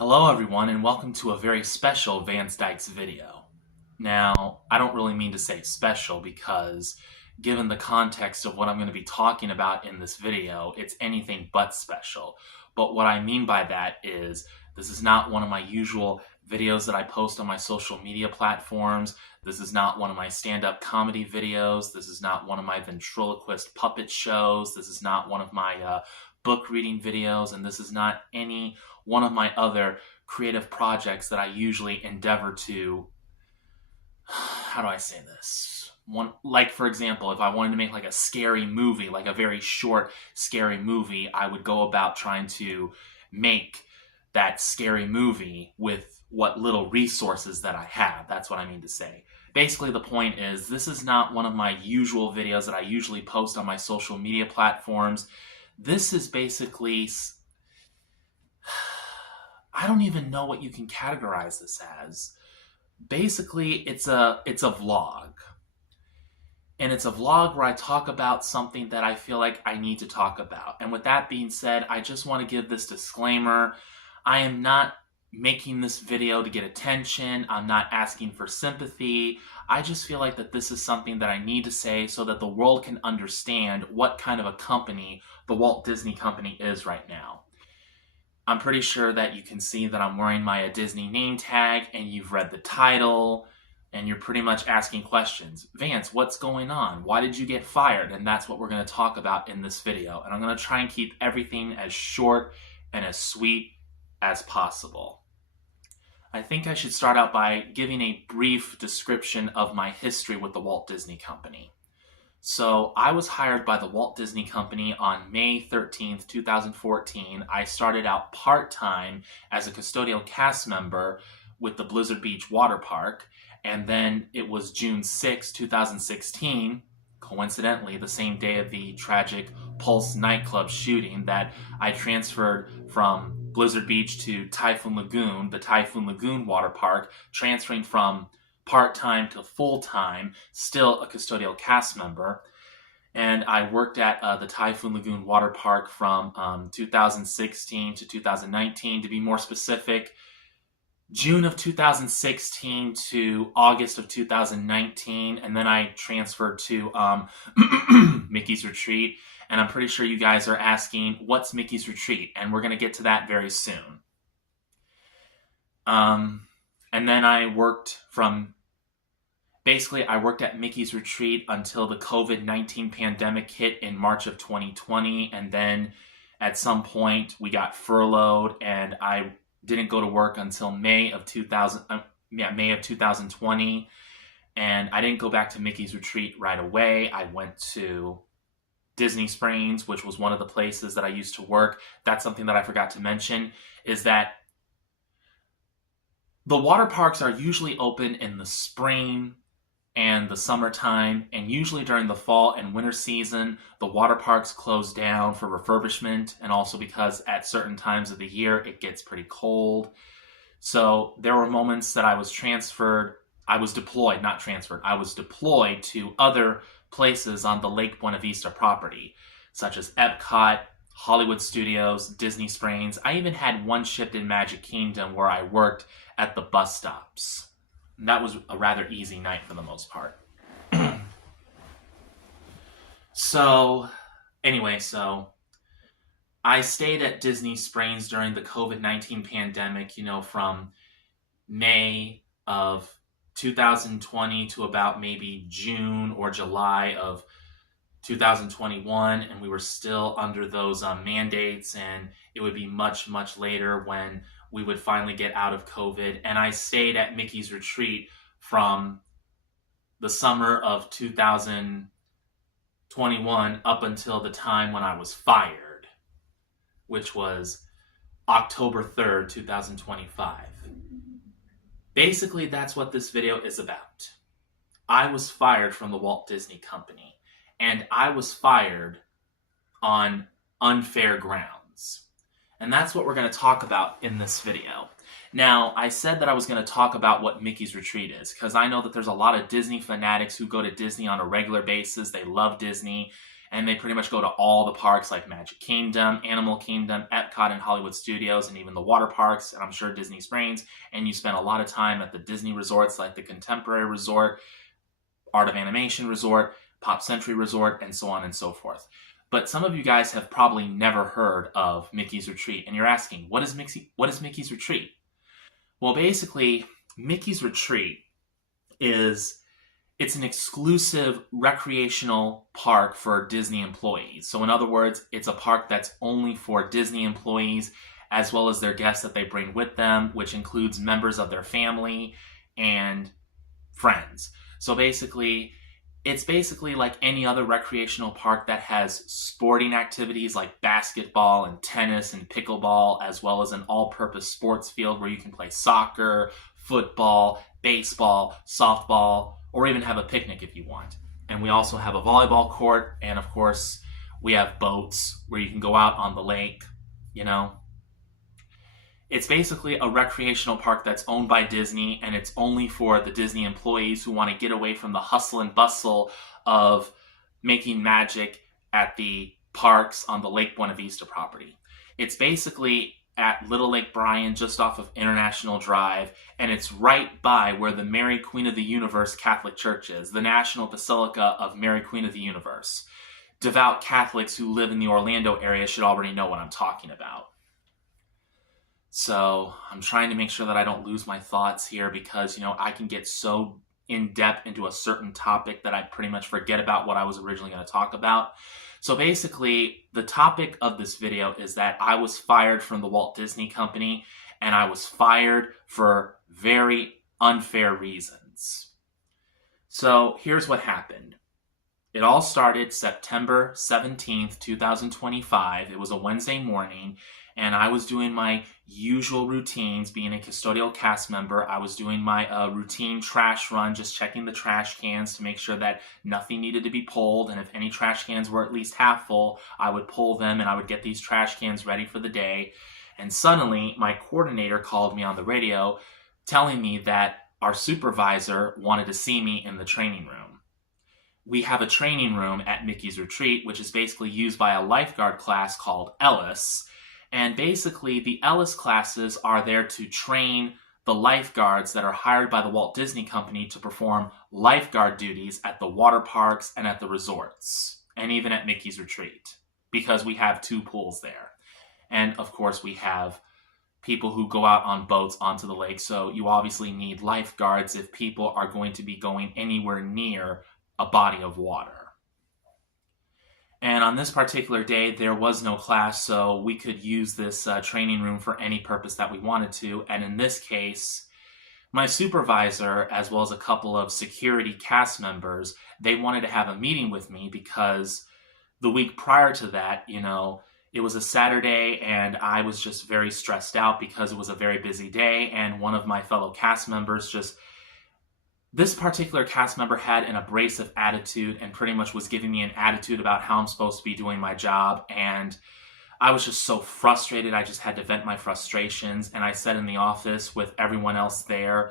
Hello everyone and welcome to a very special Vance Dykes video. Now, I don't really mean to say special because given the context of what I'm going to be talking about in this video, it's anything but special. But what I mean by that is this is not one of my usual videos that I post on my social media platforms. This is not one of my stand-up comedy videos. This is not one of my ventriloquist puppet shows. This is not one of my book reading videos, and this is not any one of my other creative projects that I usually endeavor to, how do I say this? Like, for example, if I wanted to make like a scary movie, like a very short scary movie, I would go about trying to make that scary movie with what little resources that I have. That's what I mean to say. Basically, the point is, this is not one of my usual videos that I usually post on my social media platforms. This is basically, I don't even know what you can categorize this as. Basically, it's a vlog. And it's a vlog where I talk about something that I feel like I need to talk about. And with that being said, I just want to give this disclaimer. I am not making this video to get attention. I'm not asking for sympathy. I just feel like that this is something that I need to say so that the world can understand what kind of a company the Walt Disney Company is right now. I'm pretty sure that you can see that I'm wearing my Disney name tag and you've read the title and you're pretty much asking questions. Vance, what's going on? Why did you get fired? And that's what we're going to talk about in this video. And I'm going to try and keep everything as short and as sweet as possible. I think I should start out by giving a brief description of my history with the Walt Disney Company. So I was hired by the Walt Disney Company on May 13th, 2014. I started out part-time as a custodial cast member with the Blizzard Beach Water Park. And then it was June 6, 2016, coincidentally the same day of the tragic Pulse nightclub shooting, that I transferred from Blizzard Beach to Typhoon Lagoon, the Typhoon Lagoon Water Park, transferring from part-time to full-time, still a custodial cast member. And I worked at the Typhoon Lagoon Water Park from 2016 to 2019. To be more specific, June of 2016 to August of 2019. And then I transferred to Mickey's Retreat. And I'm pretty sure you guys are asking, what's Mickey's Retreat? And we're going to get to that very soon. And then I worked I worked at Mickey's Retreat until the COVID-19 pandemic hit in March of 2020. And then at some point we got furloughed and I didn't go to work until May of 2020. And I didn't go back to Mickey's Retreat right away. I went to Disney Springs, which was one of the places that I used to work. That's something that I forgot to mention, is that the water parks are usually open in the spring and the summertime, and usually during the fall and winter season, the water parks close down for refurbishment, and also because at certain times of the year it gets pretty cold. So there were moments that I was deployed to other places on the Lake Buena Vista property, such as Epcot, Hollywood Studios, Disney Springs. I even had one shift in Magic Kingdom where I worked at the bus stops. And that was a rather easy night for the most part. So I stayed at Disney Springs during the COVID-19 pandemic, from May of 2020 to about maybe June or July of 2021, and we were still under those mandates, and it would be much, much later when we would finally get out of COVID. And I stayed at Mickey's Retreat from the summer of 2021 up until the time when I was fired, which was October 3rd, 2025. Basically, that's what this video is about. I was fired from the Walt Disney Company, and I was fired on unfair grounds. And that's what we're going to talk about in this video. Now, I said that I was going to talk about what Mickey's Retreat is, because I know that there's a lot of Disney fanatics who go to Disney on a regular basis. They love Disney, and they pretty much go to all the parks like Magic Kingdom, Animal Kingdom, Epcot, and Hollywood Studios, and even the water parks, and I'm sure Disney Springs, and you spend a lot of time at the Disney resorts like the Contemporary Resort, Art of Animation Resort, Pop Century Resort, and so on and so forth. But some of you guys have probably never heard of Mickey's Retreat, and you're asking, what is Mickey's Retreat? Well, basically, Mickey's Retreat it's an exclusive recreational park for Disney employees. So in other words, it's a park that's only for Disney employees, as well as their guests that they bring with them, which includes members of their family and friends. So basically, it's basically like any other recreational park that has sporting activities like basketball and tennis and pickleball, as well as an all-purpose sports field where you can play soccer, football, baseball, softball, or even have a picnic if you want. And we also have a volleyball court, and of course, we have boats where you can go out on the lake, you know. It's basically a recreational park that's owned by Disney, and it's only for the Disney employees who want to get away from the hustle and bustle of making magic at the parks on the Lake Buena Vista property. It's basically at Little Lake Bryan, just off of International Drive, and it's right by where the Mary Queen of the Universe Catholic Church is, the National Basilica of Mary Queen of the Universe. Devout Catholics who live in the Orlando area should already know what I'm talking about. So I'm trying to make sure that I don't lose my thoughts here because, I can get so in depth into a certain topic that I pretty much forget about what I was originally going to talk about. So basically, the topic of this video is that I was fired from the Walt Disney Company, and I was fired for very unfair reasons. So here's what happened. It all started September 17th, 2025. It was a Wednesday morning, and I was doing my usual routines. Being a custodial cast member, I was doing my routine trash run, just checking the trash cans to make sure that nothing needed to be pulled, and if any trash cans were at least half full, I would pull them and I would get these trash cans ready for the day. And suddenly, my coordinator called me on the radio telling me that our supervisor wanted to see me in the training room. We have a training room at Mickey's Retreat, which is basically used by a lifeguard class called Ellis. And basically, the Ellis classes are there to train the lifeguards that are hired by the Walt Disney Company to perform lifeguard duties at the water parks and at the resorts, and even at Mickey's Retreat, because we have 2 pools there. And of course, we have people who go out on boats onto the lake, so you obviously need lifeguards if people are going to be going anywhere near a body of water. And on this particular day, there was no class, so we could use this training room for any purpose that we wanted to. And in this case, my supervisor, as well as a couple of security cast members, they wanted to have a meeting with me because the week prior to that, it was a Saturday and I was just very stressed out because it was a very busy day. And one of my fellow cast members this particular cast member had an abrasive attitude and pretty much was giving me an attitude about how I'm supposed to be doing my job. And I was just so frustrated. I just had to vent my frustrations. And I said in the office with everyone else there,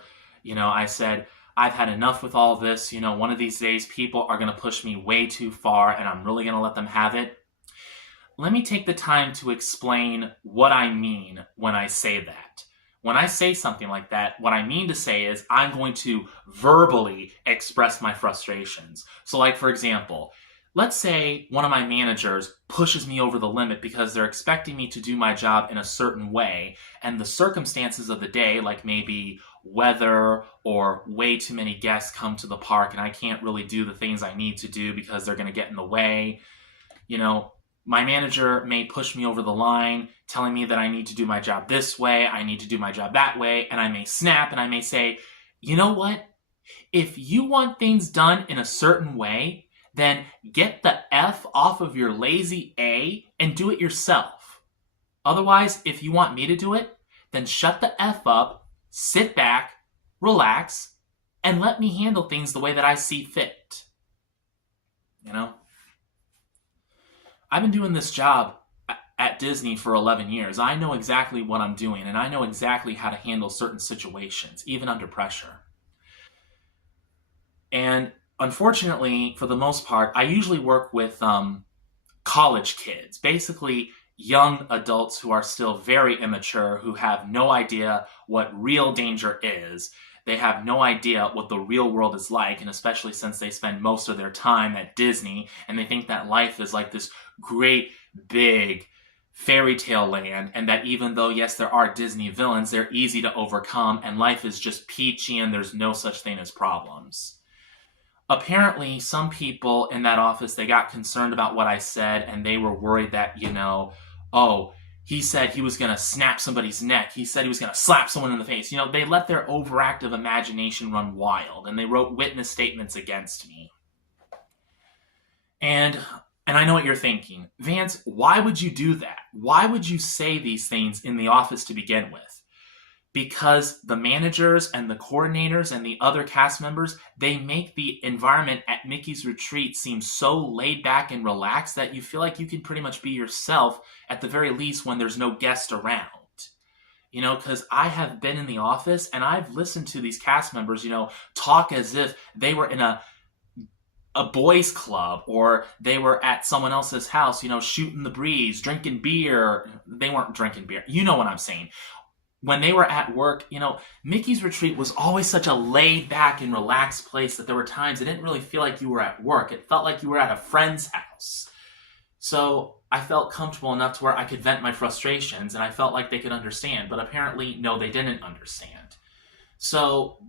I said, I've had enough with all this. One of these days people are going to push me way too far and I'm really going to let them have it. Let me take the time to explain what I mean when I say that. When I say something like that, what I mean to say is I'm going to verbally express my frustrations. So like, for example, let's say one of my managers pushes me over the limit because they're expecting me to do my job in a certain way, and the circumstances of the day, like maybe weather or way too many guests come to the park and I can't really do the things I need to do because they're going to get in the way. My manager may push me over the line, telling me that I need to do my job this way, I need to do my job that way, and I may snap and I may say, you know what? If you want things done in a certain way, then get the F off of your lazy A and do it yourself. Otherwise, if you want me to do it, then shut the F up, sit back, relax, and let me handle things the way that I see fit. I've been doing this job at Disney for 11 years. I know exactly what I'm doing, and I know exactly how to handle certain situations, even under pressure. And unfortunately, for the most part, I usually work with college kids, basically young adults who are still very immature, who have no idea what real danger is. They have no idea what the real world is like, and especially since they spend most of their time at Disney, and they think that life is like this great, big fairy tale land, and that even though, yes, there are Disney villains, they're easy to overcome, and life is just peachy, and there's no such thing as problems. Apparently, some people in that office, they got concerned about what I said, and they were worried that, oh, he said he was going to snap somebody's neck. He said he was going to slap someone in the face. They let their overactive imagination run wild, and they wrote witness statements against me. And I know what you're thinking. Vance, why would you do that? Why would you say these things in the office to begin with? Because the managers and the coordinators and the other cast members, they make the environment at Mickey's Retreat seem so laid back and relaxed that you feel like you can pretty much be yourself at the very least when there's no guest around. Because I have been in the office and I've listened to these cast members, talk as if they were in a boys club, or they were at someone else's house, shooting the breeze, drinking beer. They weren't drinking beer. You know what I'm saying. When they were at work, Mickey's Retreat was always such a laid back and relaxed place that there were times it didn't really feel like you were at work. It felt like you were at a friend's house. So I felt comfortable enough to where I could vent my frustrations, and I felt like they could understand. But apparently, no, they didn't understand. So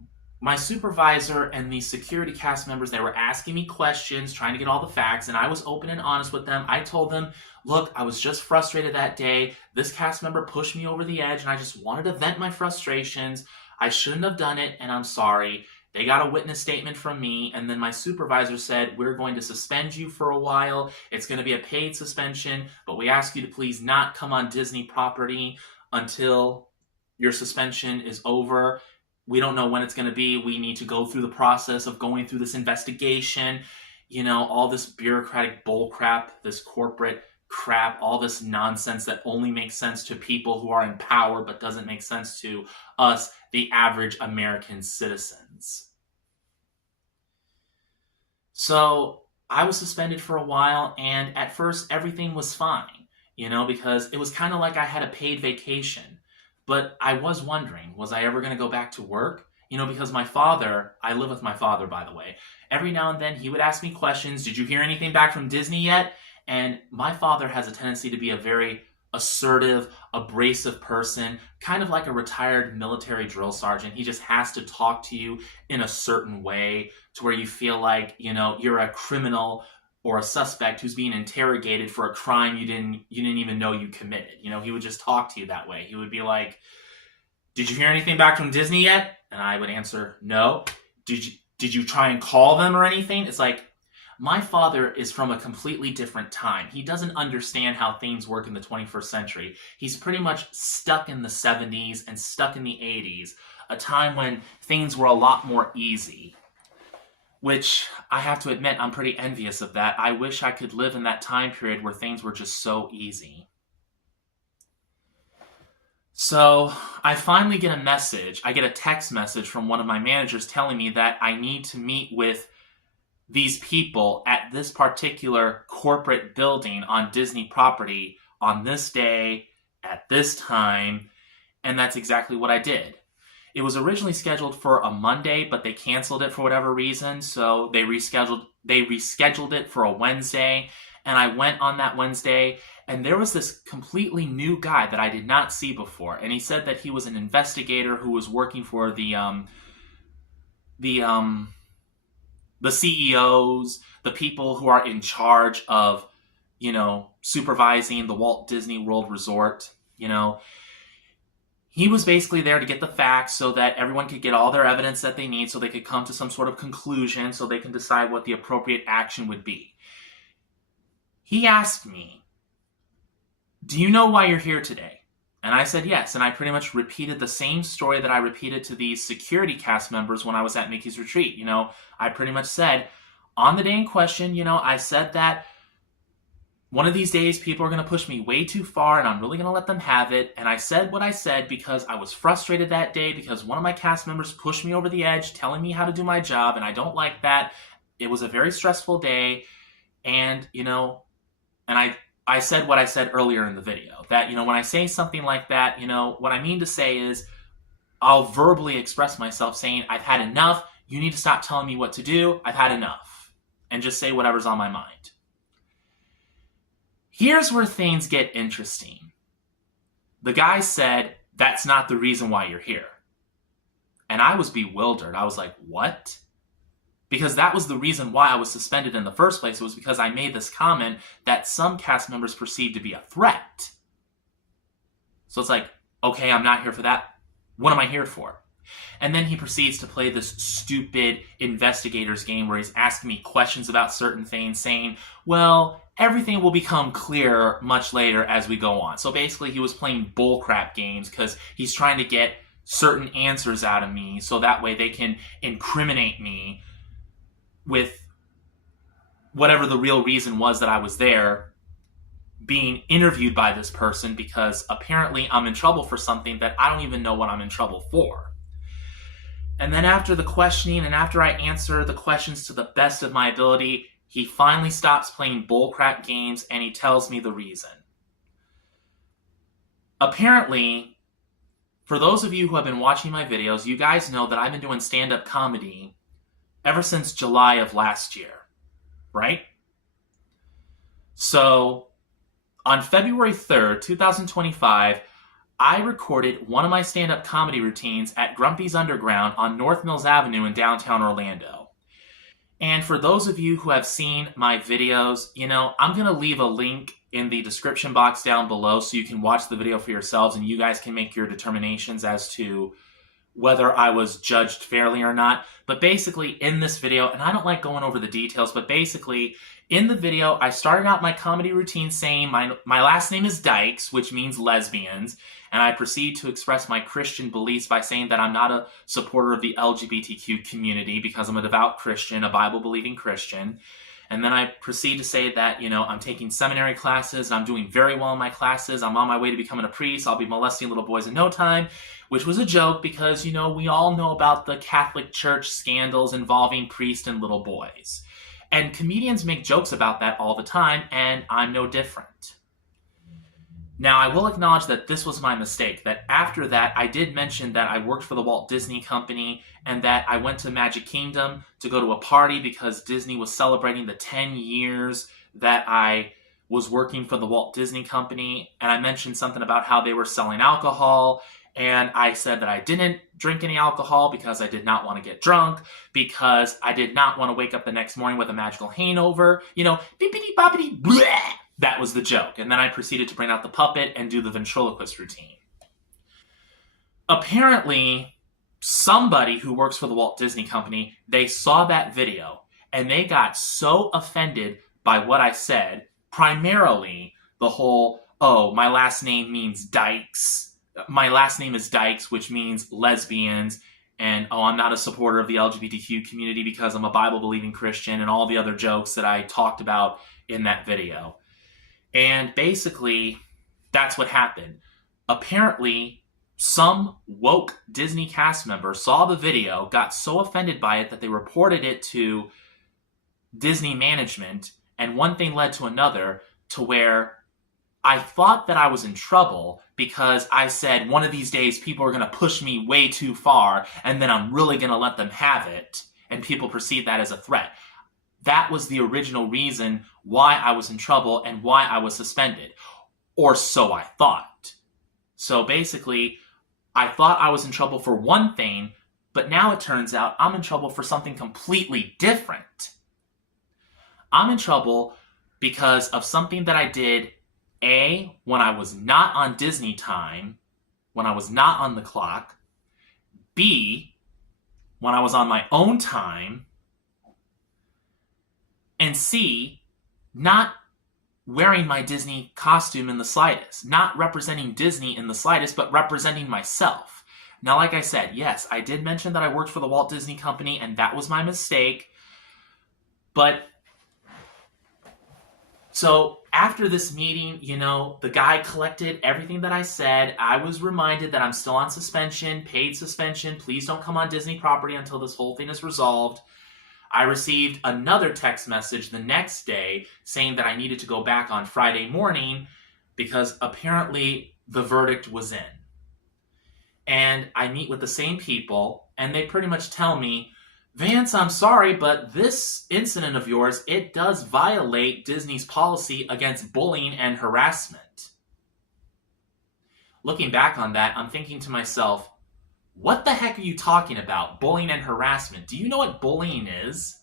my supervisor and the security cast members, they were asking me questions, trying to get all the facts, and I was open and honest with them. I told them, look, I was just frustrated that day. This cast member pushed me over the edge, and I just wanted to vent my frustrations. I shouldn't have done it, and I'm sorry. They got a witness statement from me, and then my supervisor said, we're going to suspend you for a while. It's going to be a paid suspension, but we ask you to please not come on Disney property until your suspension is over. We don't know when it's going to be. We need to go through the process of going through this investigation, all this bureaucratic bull crap, this corporate crap, all this nonsense that only makes sense to people who are in power but doesn't make sense to us, the average American citizens. So I was suspended for a while, and at first everything was fine, because it was kind of like I had a paid vacation. But I was wondering, was I ever going to go back to work? Because my father, I live with my father, by the way, every now and then he would ask me questions. Did you hear anything back from Disney yet? And my father has a tendency to be a very assertive, abrasive person, kind of like a retired military drill sergeant. He just has to talk to you in a certain way to where you feel like, you're a criminal or a suspect who's being interrogated for a crime you didn't even know you committed. He would just talk to you that way. He would be like, did you hear anything back from Disney yet? And I would answer, no. Did you try and call them or anything? It's like, my father is from a completely different time. He doesn't understand how things work in the 21st century. He's pretty much stuck in the 70s and stuck in the 80s, a time when things were a lot more easy. Which, I have to admit, I'm pretty envious of that. I wish I could live in that time period where things were just so easy. So, I finally get a message. I get a text message from one of my managers telling me that I need to meet with these people at this particular corporate building on Disney property on this day, at this time, and that's exactly what I did. It was originally scheduled for a Monday, but they canceled it for whatever reason, so they rescheduled it for a Wednesday, and I went on that Wednesday, and there was this completely new guy that I did not see before, and he said that he was an investigator who was working for the CEOs, the people who are in charge of, supervising the Walt Disney World Resort, He was basically there to get the facts so that everyone could get all their evidence that they need so they could come to some sort of conclusion so they can decide what the appropriate action would be. He asked me, do you know why you're here today? And I said yes, and I pretty much repeated the same story that I repeated to these security cast members when I was at Mickey's Retreat. I pretty much said, on the day in question, I said that one of these days people are going to push me way too far and I'm really going to let them have it. And I said what I said because I was frustrated that day because one of my cast members pushed me over the edge telling me how to do my job, and I don't like that. It was a very stressful day, and, And I said what I said earlier in the video, that, when I say something like that, what I mean to say is I'll verbally express myself saying, I've had enough. You need to stop telling me what to do. I've had enough. And just say whatever's on my mind. Here's where things get interesting. The guy said, that's not the reason why you're here. And I was bewildered. I was like, what? Because that was the reason why I was suspended in the first place. It was because I made this comment that some cast members perceived to be a threat. So it's like, okay, I'm not here for that. What am I here for? And then he proceeds to play this stupid investigator's game where he's asking me questions about certain things, saying, well, everything will become clear much later as we go on. So basically he was playing bullcrap games because he's trying to get certain answers out of me so that way they can incriminate me with whatever the real reason was that I was there being interviewed by this person, because apparently I'm in trouble for something that I don't even know what I'm in trouble for. And then after the questioning and after I answer the questions to the best of my ability, he finally stops playing bullcrap games and he tells me the reason. Apparently, for those of you who have been watching my videos, you guys know that I've been doing stand-up comedy ever since July of last year, right? So, on February 3rd, 2025, I recorded one of my stand-up comedy routines at Grumpy's Underground on North Mills Avenue in downtown Orlando. And for those of you who have seen my videos, I'm going to leave a link in the description box down below so you can watch the video for yourselves and you guys can make your determinations as to whether I was judged fairly or not. But basically in this video, and I don't like going over the details, but basically in the video, I started out my comedy routine saying my last name is Dykes, which means lesbians, and I proceed to express my Christian beliefs by saying that I'm not a supporter of the LGBTQ community because I'm a devout Christian, a Bible-believing Christian. And then I proceed to say that, I'm taking seminary classes, and I'm doing very well in my classes. I'm on my way to becoming a priest. I'll be molesting little boys in no time, which was a joke because, we all know about the Catholic Church scandals involving priests and little boys. And comedians make jokes about that all the time, and I'm no different. Now, I will acknowledge that this was my mistake, that after that, I did mention that I worked for the Walt Disney Company and that I went to Magic Kingdom to go to a party because Disney was celebrating the 10 years that I was working for the Walt Disney Company. And I mentioned something about how they were selling alcohol. And I said that I didn't drink any alcohol because I did not want to get drunk, because I did not want to wake up the next morning with a magical hangover. Bippity boppity bleh. That was the joke. And then I proceeded to bring out the puppet and do the ventriloquist routine. Apparently, somebody who works for the Walt Disney Company, they saw that video and they got so offended by what I said, primarily the whole, oh, my last name means Dykes. My last name is Dykes, which means lesbians. And, oh, I'm not a supporter of the LGBTQ community because I'm a Bible-believing Christian, and all the other jokes that I talked about in that video. And basically, that's what happened. Apparently, some woke Disney cast member saw the video, got so offended by it that they reported it to Disney management, and one thing led to another, to where I thought that I was in trouble because I said one of these days people are going to push me way too far, and then I'm really going to let them have it, and people perceive that as a threat. That was the original reason why I was in trouble and why I was suspended. Or so I thought. So basically, I thought I was in trouble for one thing, but now it turns out I'm in trouble for something completely different. I'm in trouble because of something that I did, A, when I was not on Disney time, when I was not on the clock, B, when I was on my own time, and C, not wearing my Disney costume in the slightest. Not representing Disney in the slightest, but representing myself. Now, like I said, yes, I did mention that I worked for the Walt Disney Company, and that was my mistake. But, so, after this meeting, the guy collected everything that I said. I was reminded that I'm still on suspension, paid suspension. Please don't come on Disney property until this whole thing is resolved. I received another text message the next day saying that I needed to go back on Friday morning because apparently the verdict was in. And I meet with the same people, and they pretty much tell me, Vance, I'm sorry, but this incident of yours, it does violate Disney's policy against bullying and harassment. Looking back on that, I'm thinking to myself, what the heck are you talking about? Bullying and harassment. Do you know what bullying is?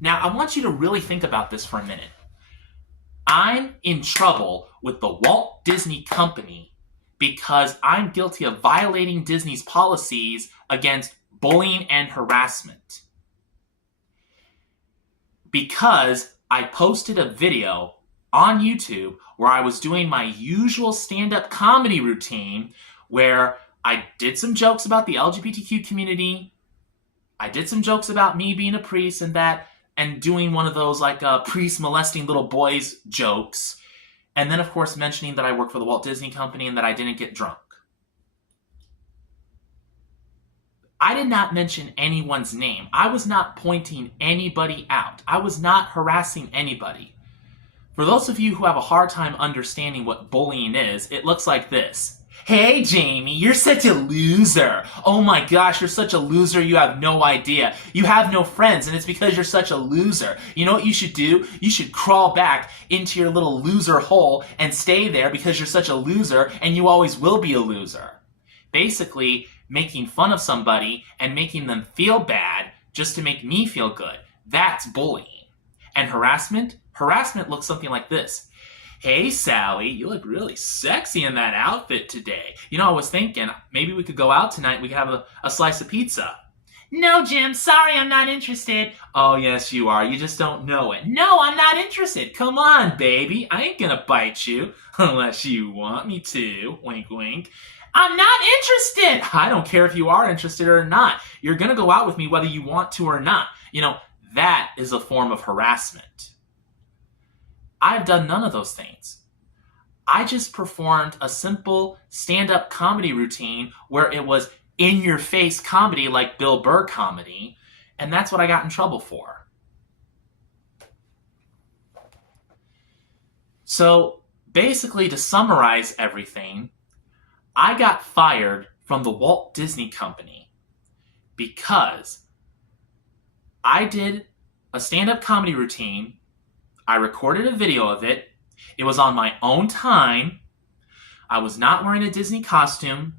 Now, I want you to really think about this for a minute. I'm in trouble with the Walt Disney Company because I'm guilty of violating Disney's policies against bullying and harassment. Because I posted a video on YouTube where I was doing my usual stand-up comedy routine where I did some jokes about the LGBTQ community. I did some jokes about me being a priest and doing one of those like priest molesting little boys jokes. And then, of course, mentioning that I work for the Walt Disney Company and that I didn't get drunk. I did not mention anyone's name. I was not pointing anybody out. I was not harassing anybody. For those of you who have a hard time understanding what bullying is, it looks like this. Hey, Jamie, you're such a loser. Oh my gosh, you're such a loser, you have no idea. You have no friends, and it's because you're such a loser. You know what you should do? You should crawl back into your little loser hole and stay there because you're such a loser, and you always will be a loser. Basically, making fun of somebody and making them feel bad just to make me feel good. That's bullying. And harassment? Harassment looks something like this. Hey, Sally, you look really sexy in that outfit today. You know, I was thinking maybe we could go out tonight. We could have a slice of pizza. No, Jim, sorry, I'm not interested. Oh, yes, you are. You just don't know it. No, I'm not interested. Come on, baby. I ain't gonna bite you unless you want me to. Wink, wink. I'm not interested. I don't care if you are interested or not. You're gonna go out with me whether you want to or not. You know, that is a form of harassment. I've done none of those things. I just performed a simple stand-up comedy routine where it was in-your-face comedy like Bill Burr comedy, and that's what I got in trouble for. So basically, to summarize everything, I got fired from the Walt Disney Company because I did a stand-up comedy routine. I recorded a video of it. It was on my own time. I was not wearing a Disney costume.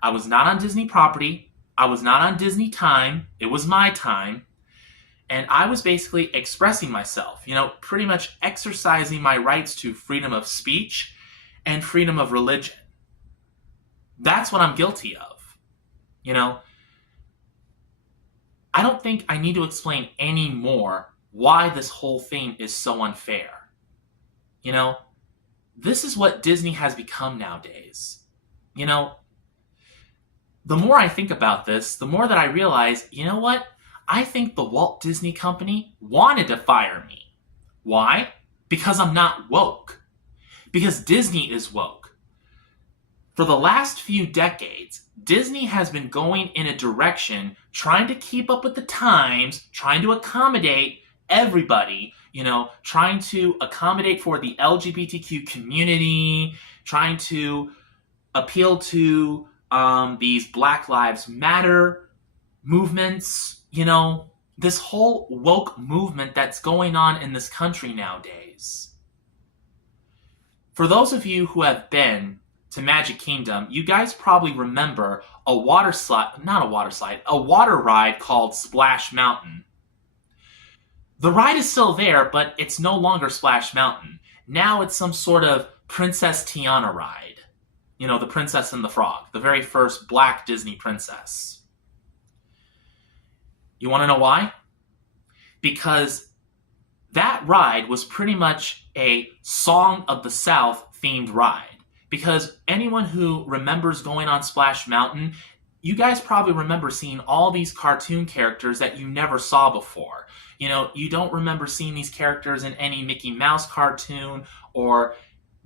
I was not on Disney property. I was not on Disney time. It was my time. And I was basically expressing myself, you know, pretty much exercising my rights to freedom of speech and freedom of religion. That's what I'm guilty of. You know, I don't think I need to explain any more why this whole thing is so unfair. You know, this is what Disney has become nowadays. You know, the more I think about this, the more that I realize, you know what? I think the Walt Disney Company wanted to fire me. Why? Because I'm not woke. Because Disney is woke. For the last few decades, Disney has been going in a direction trying to keep up with the times, trying to accommodate everybody, you know, trying to accommodate for the LGBTQ community, trying to appeal to these Black Lives Matter movements, you know, this whole woke movement that's going on in this country nowadays. For those of you who have been to Magic Kingdom, you guys probably remember a water ride called Splash Mountain. The ride is still there, but it's no longer Splash Mountain. Now it's some sort of Princess Tiana ride. You know, the Princess and the Frog, the very first black Disney princess. You want to know why? Because that ride was pretty much a Song of the South themed ride. Because anyone who remembers going on Splash Mountain, you guys probably remember seeing all these cartoon characters that you never saw before. You know, you don't remember seeing these characters in any Mickey Mouse cartoon or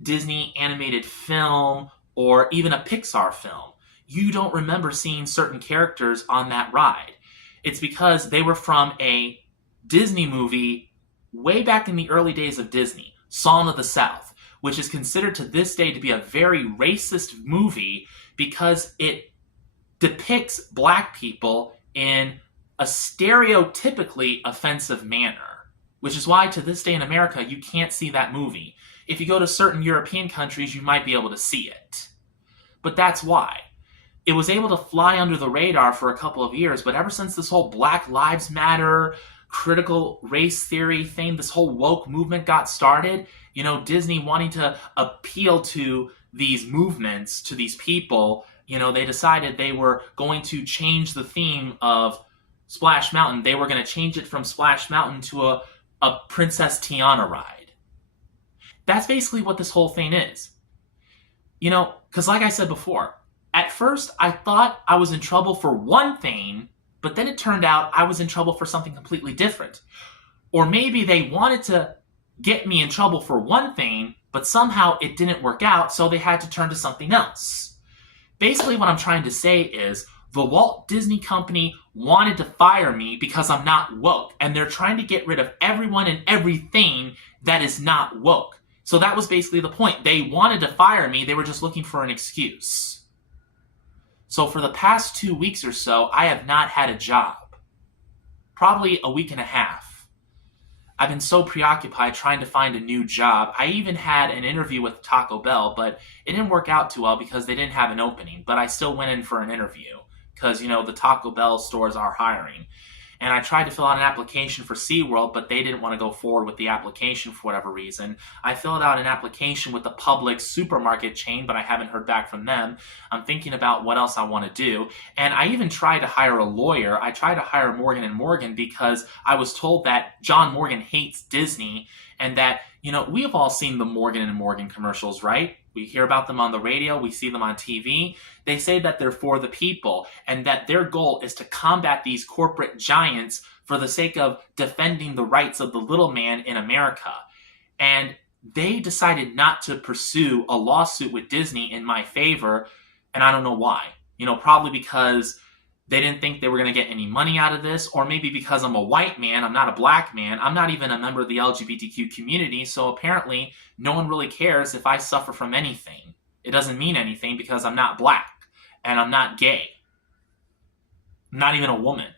Disney animated film or even a Pixar film. You don't remember seeing certain characters on that ride. It's because they were from a Disney movie way back in the early days of Disney, Song of the South, which is considered to this day to be a very racist movie because it depicts black people in a stereotypically offensive manner, which is why to this day in America you can't see that movie. If you go to certain European countries, you might be able to see it. But that's why. It was able to fly under the radar for a couple of years, but ever since this whole Black Lives Matter, critical race theory thing, this whole woke movement got started, Disney wanting to appeal to these movements, to these people, they decided they were going to change the theme of Splash Mountain. They were going to change it from Splash Mountain to a Princess Tiana ride. That's basically what this whole thing is. Because like I said before, at first I thought I was in trouble for one thing, but then it turned out I was in trouble for something completely different. Or maybe they wanted to get me in trouble for one thing, but somehow it didn't work out, so they had to turn to something else. Basically what I'm trying to say is the Walt Disney Company wanted to fire me because I'm not woke, and they're trying to get rid of everyone and everything that is not woke. So that was basically the point. They wanted to fire me, they were just looking for an excuse. So for the past 2 weeks or so, I have not had a job. Probably a week and a half. I've been so preoccupied trying to find a new job. I even had an interview with Taco Bell, but it didn't work out too well because they didn't have an opening. But I still went in for an interview because, the Taco Bell stores are hiring. And I tried to fill out an application for SeaWorld, but they didn't want to go forward with the application for whatever reason. I filled out an application with the Publix supermarket chain, but I haven't heard back from them. I'm thinking about what else I want to do. And I even tried to hire a lawyer. I tried to hire Morgan & Morgan because I was told that John Morgan hates Disney and that, we have all seen the Morgan & Morgan commercials, right? We hear about them on the radio, we see them on TV. They say that they're for the people and that their goal is to combat these corporate giants for the sake of defending the rights of the little man in America. And they decided not to pursue a lawsuit with Disney in my favor, and I don't know why. Probably because they didn't think they were going to get any money out of this, or maybe because I'm a white man, I'm not a black man, I'm not even a member of the LGBTQ community, so apparently no one really cares if I suffer from anything. It doesn't mean anything because I'm not black, and I'm not gay. I'm not even a woman.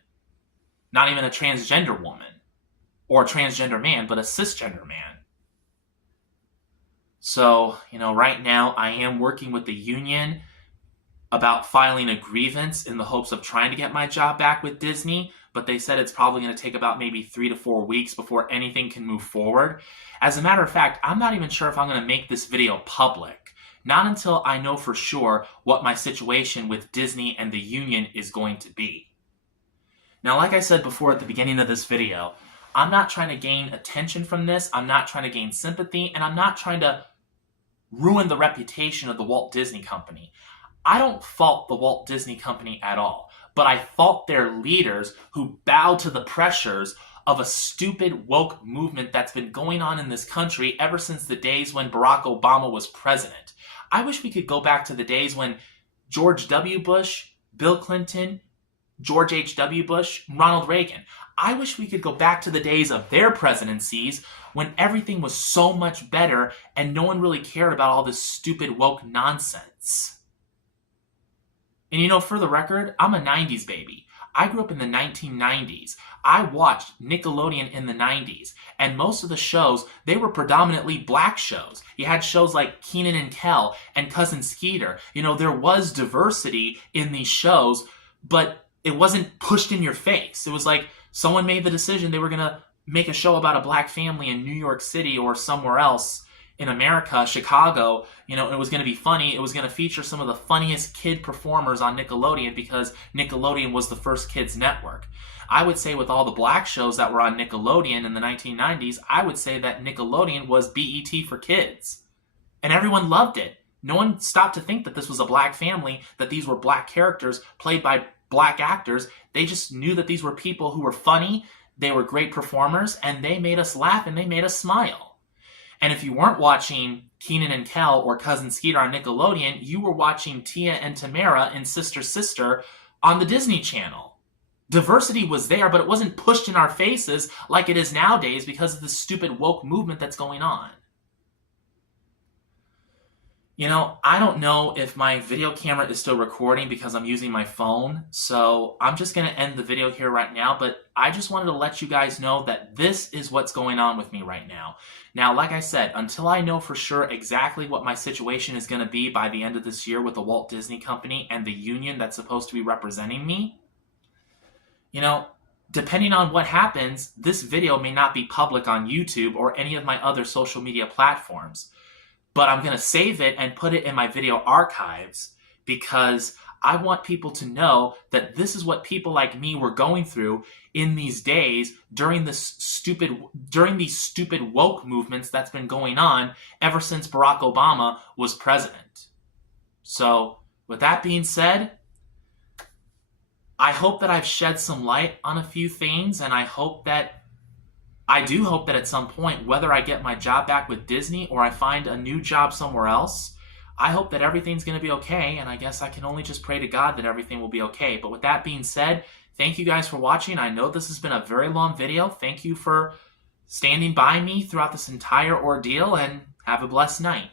Not even a transgender woman, or a transgender man, but a cisgender man. So, right now I am working with the union about filing a grievance in the hopes of trying to get my job back with Disney, but they said it's probably going to take about maybe 3 to 4 weeks before anything can move forward. As a matter of fact, I'm not even sure if I'm going to make this video public. Not until I know for sure what my situation with Disney and the union is going to be. Now, like I said before at the beginning of this video, I'm not trying to gain attention from this, I'm not trying to gain sympathy, and I'm not trying to ruin the reputation of the Walt Disney Company. I don't fault the Walt Disney Company at all, but I fault their leaders who bow to the pressures of a stupid woke movement that's been going on in this country ever since the days when Barack Obama was president. I wish we could go back to the days when George W. Bush, Bill Clinton, George H.W. Bush, Ronald Reagan. I wish we could go back to the days of their presidencies when everything was so much better and no one really cared about all this stupid woke nonsense. And for the record, I'm a 90s baby. I grew up in the 1990s. I watched Nickelodeon in the 90s. And most of the shows, they were predominantly black shows. You had shows like Kenan and Kel and Cousin Skeeter. There was diversity in these shows, but it wasn't pushed in your face. It was like someone made the decision they were going to make a show about a black family in New York City or somewhere else in America, Chicago, it was going to be funny. It was going to feature some of the funniest kid performers on Nickelodeon because Nickelodeon was the first kids network. I would say with all the black shows that were on Nickelodeon in the 1990s, I would say that Nickelodeon was BET for kids. And everyone loved it. No one stopped to think that this was a black family, that these were black characters played by black actors. They just knew that these were people who were funny, they were great performers, and they made us laugh and they made us smile. And if you weren't watching Kenan and Kel or Cousin Skeeter on Nickelodeon, you were watching Tia and Tamara in Sister Sister on the Disney Channel. Diversity was there, but it wasn't pushed in our faces like it is nowadays because of the stupid woke movement that's going on. You know, I don't know if my video camera is still recording because I'm using my phone, so I'm just going to end the video here right now, but I just wanted to let you guys know that this is what's going on with me right now. Now, like I said, until I know for sure exactly what my situation is going to be by the end of this year with the Walt Disney Company and the union that's supposed to be representing me, you know, depending on what happens, this video may not be public on YouTube or any of my other social media platforms. But I'm going to save it and put it in my video archives because I want people to know that this is what people like me were going through in these days during these stupid woke movements that's been going on ever since Barack Obama was president. So, with that being said, I hope that I've shed some light on a few things, and I do hope that at some point, whether I get my job back with Disney or I find a new job somewhere else, I hope that everything's going to be okay, and I guess I can only just pray to God that everything will be okay. But with that being said, thank you guys for watching. I know this has been a very long video. Thank you for standing by me throughout this entire ordeal, and have a blessed night.